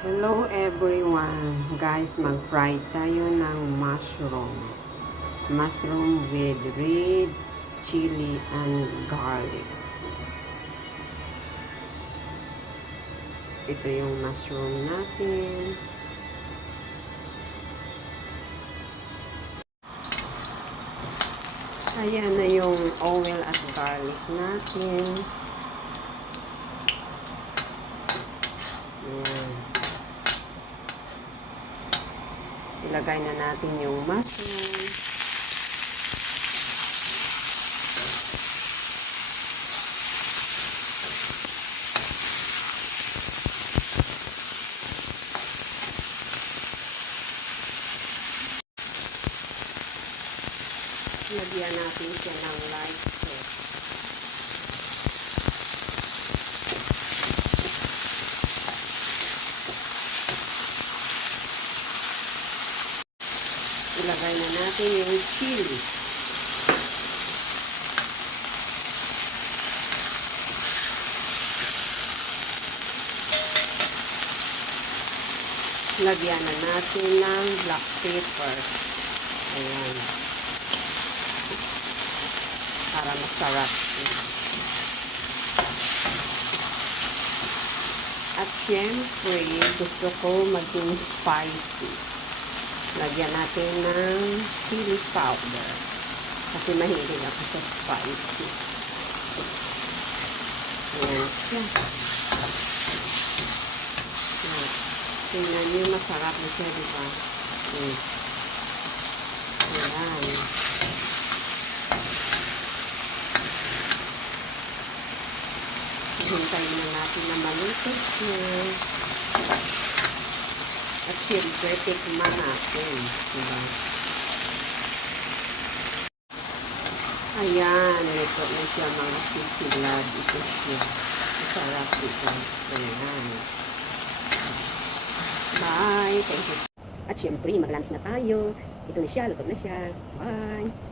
Hello everyone! Guys, mag-fry tayo ng mushroom. Mushroom with red chili and garlic. Ito yung mushroom natin. Ayan na yung oil at garlic natin. Ayan. Ilagay na natin yung mushroom. Lagyan natin siya ng light sauce. Ilagay na natin yung chili. Lagyan na natin ng black pepper. Ayan. Para masarap. At syempre, gusto ko maging spicy. Lagyan natin ng chili powder. Kasi mahilig ako sa spicy. Ayan siya. Tingnan nyo, masarap na siya, diba? Ayan. Hintayin na natin na maluto siya. At syempre, tikman natin. Diba? Ayan, ito na siya mga sisilad. Ito siya. Masarap ito. Ayan. Bye! Thank you. At syempre, mag-lunch na tayo. Ito na siya, luto na siya. Bye!